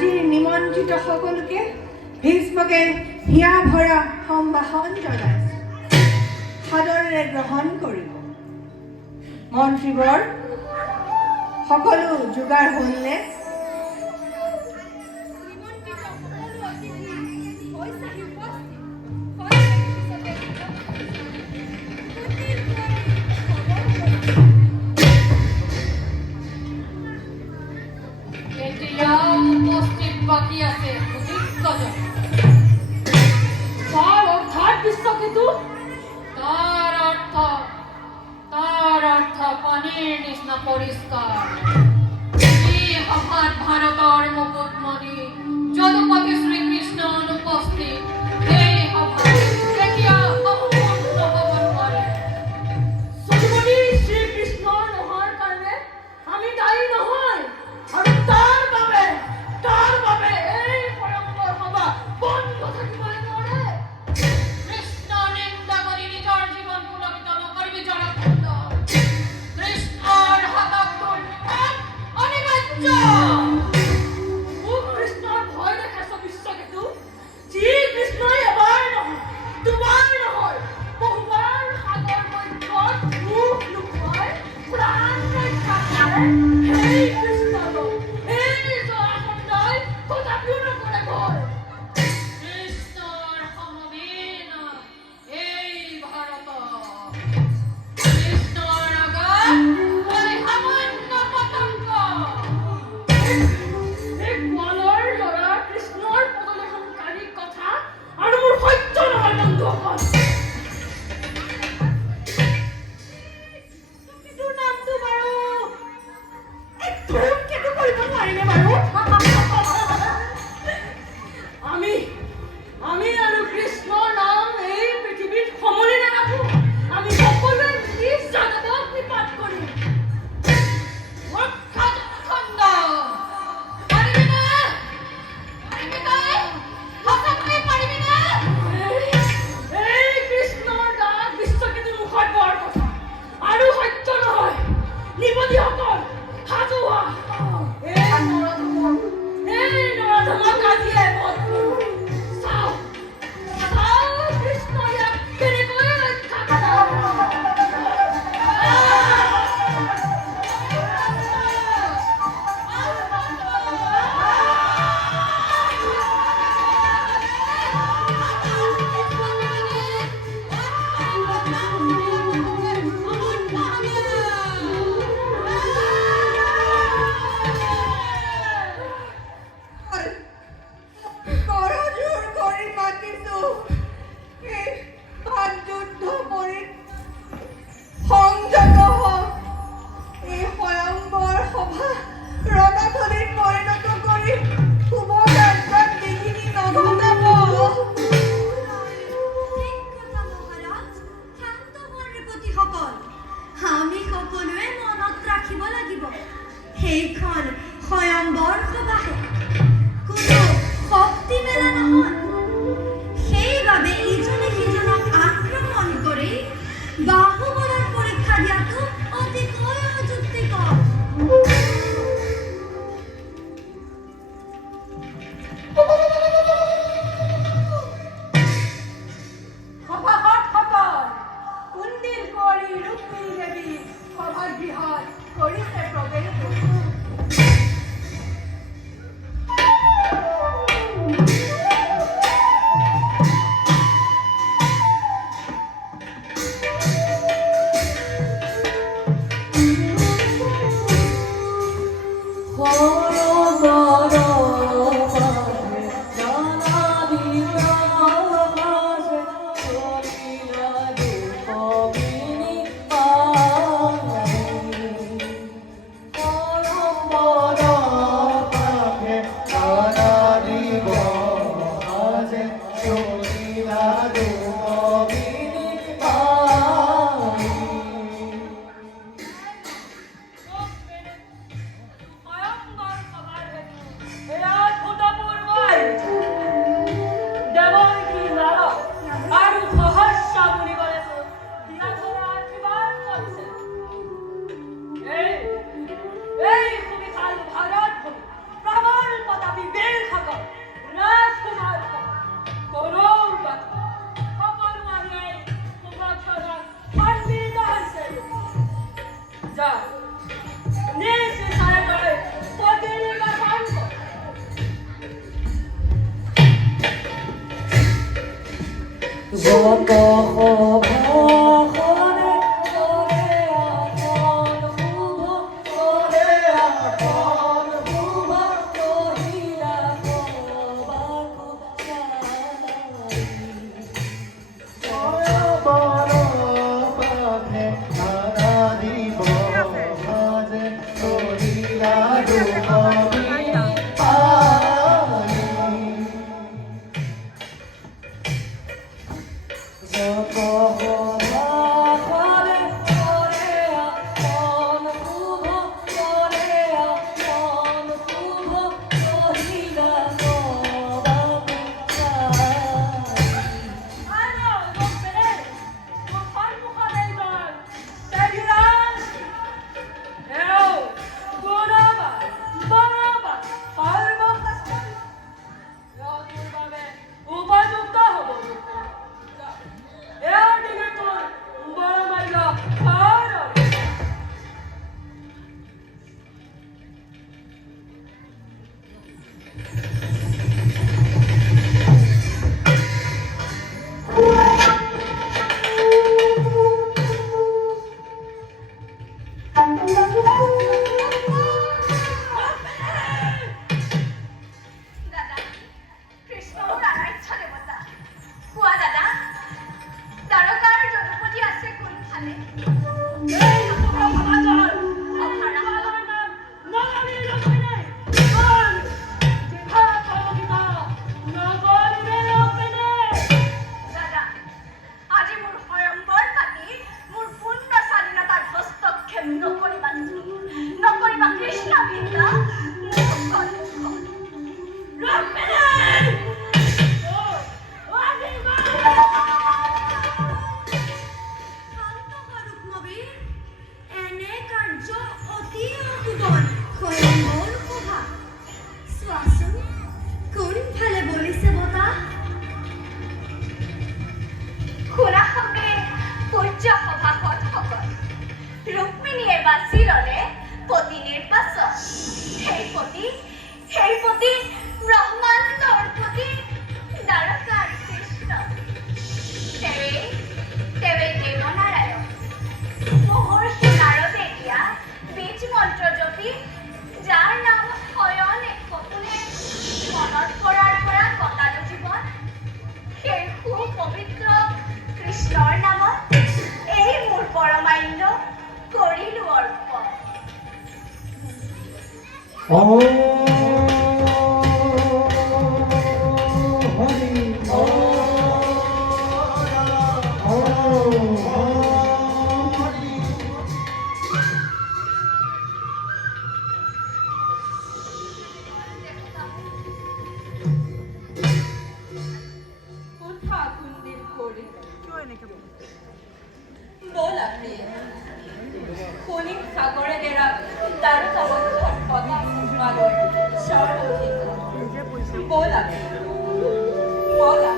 আজিৰ নিমন্ত্ৰিত সকলোকে ভীষ্মকে হিয়া ভৰা সম্ভাষণ জনাইছে। সাদৰেৰে গ্ৰহণ কৰিব। মন্ত্ৰীবৰ সকলো যোগাৰ হ'লনে? উপস্থিত বাকী আছে বুদ্ধিজ্ঞজন। তাৰ অৰ্থাৎ বিশ্বকেতু? তাৰ অৰ্থ পানীৰ নিচিনা পৰিষ্কাৰ। এই সভাত ভাৰতৰ মুকুটমণি যদুপতি শ্ৰীকৃষ্ণ অনুপস্থিত। এই সভা কেতিয়া সম্পূৰ্ণ হ'ব নোৱাৰে। যদুপতি শ্ৰীকৃষ্ণৰ নোহোৱাৰ কাৰণে আমি দায়ী নহয়, আৰু তাৰ বাবে এই পৰম্পৰা সভা বন্ধ থাকিবলৈ নোৱাৰে। কৃষ্ণ নিন্দা কৰি নিজৰ জীৱন পুলকিত নকৰিবি জনাৰ্দন। কৃষ্ণৰ হাতত তোৰ নিপাত অনিবাৰ্য। মোক কৃষ্ণৰ ভয় দেখাইছ বিশ্বকেতু? যি কৃষ্ণই এবাৰ নহয়, দুবাৰ নহয়, বহুবাৰ সাগৰ মধ্যত মুখ লুকুৱাই প্ৰাণ ৰক্ষা কৰে, সেই কৃষ্ণক এই জৰাসন্ধই তথাপিও নকৰে ভয়। কৃষ্ণৰ সমবিন এই ভাৰত। কৃষ্ণৰ আগত মই সামান্য পতংগ। এই গোৱালৰ ল'ৰা কৃষ্ণৰ পদলেখনকাৰী কথা আৰু মোৰ সহ্য নহয় বন্ধুসকল। তোৰ নামটো বাৰু ধূমকেতু কৰিব নোৱাৰিনে বাৰু? আমি আৰু কৃষ্ণৰ নাম এই পৃথিৱীত সমলি নাৰাখো। আমি সকলোৱে মিলি জগতক নিপাত কৰিম। মূৰ্খ জৰাসন্ধ, পাৰিবিনে? পাৰিবিনে? সঁচাকৈ পাৰিবিনে? এই কৃষ্ণৰ দাগ বিশ্বকেতুৰ মুখত বৰ কথা আৰু সত্য নহয়। নিবদীসকল সাজু হোৱা। এই নৰধমক আজিয়ে বধ কৰোঁ। চাওঁ কৃষ্ণ ইয়াক কেনেকৈ ৰক্ষা কৰে। কৰজোৰ কৰি মাতিছো। এই ভাত যুদ্ধ কৰি সংযত হওক। এই স্বয়ম্বৰ সভা ৰণথলীত পৰিণত কৰি শুভ কাৰ্যত বিঘিনি নঘটাব। আমি সকলোৱে মনত ৰাখিব লাগিব, সেইখন স্বয়ম্বৰ সভাহে কোনো শক্তি মেলা নহয়। সেইবাবে ইজনে সিজনক আক্ৰমণ কৰি বাহুবলৰ পৰীক্ষা দিয়াটো অতিকৈ অযুক্তিকৰ। সভাসদসকল, কুন্দিল কুঁৱৰী ৰুক্মিণী দেৱী সভাগৃহত কৰিছে প্ৰৱেশ। দাদা কৃষ্ণ মোৰ আৰাধ্য দেৱতা কোৱা দাদা দ্বাৰকাৰ জনপতি আছে কোনফালে দাদা আজি মোৰ স্বয়ম্বৰ পাতি মোৰ পূৰ্ণ স্বাধীনতাৰ হস্তক্ষেপ নকৰিবা কৃষ্ণ বিন্দা শান্ত হোৱা ৰুক্মবীৰ। এনে কাৰ্য অতি অশুভন স্বয়ম্বৰ সভা। চোৱাচোন কোনফালে বলিছে বতাহ। শুনা সবে পূজ্য সভাসদসকল ৰুক্মিণীয়ে বাছি ল'লে পত্নীৰ পাছত সেই পতি ব্ৰহ্মাণ্ডৰ পতি দ্বাৰকাৰ কৃষ্ণ তেৱেই দেৱনাৰায়ণ মহৰ্ষি নাৰদে দিয়া বীজ মন্ত্ৰ জপি যাৰ নাম শয়নে সপোনে মনত পৰাৰ পৰা কটালো জীৱন সেই সুপবিত্ৰ কৃষ্ণৰ নামত এই মোৰ পৰমান্য কৰিলো অৰ্পণ কোথা কুন্দিৰ কৰে বলা প্ৰিয় খনিক সাগৰে দেৰা তাৰকাবন্ধন কথা মাগৰ সৰ্বধিক বলা বলা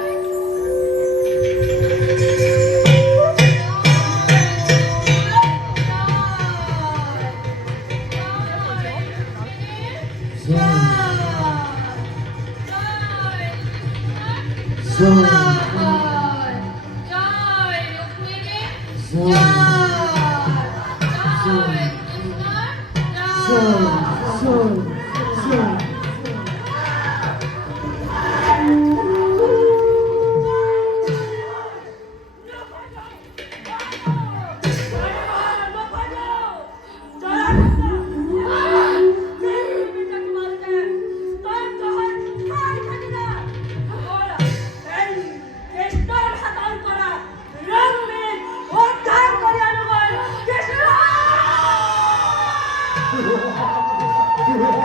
Oh,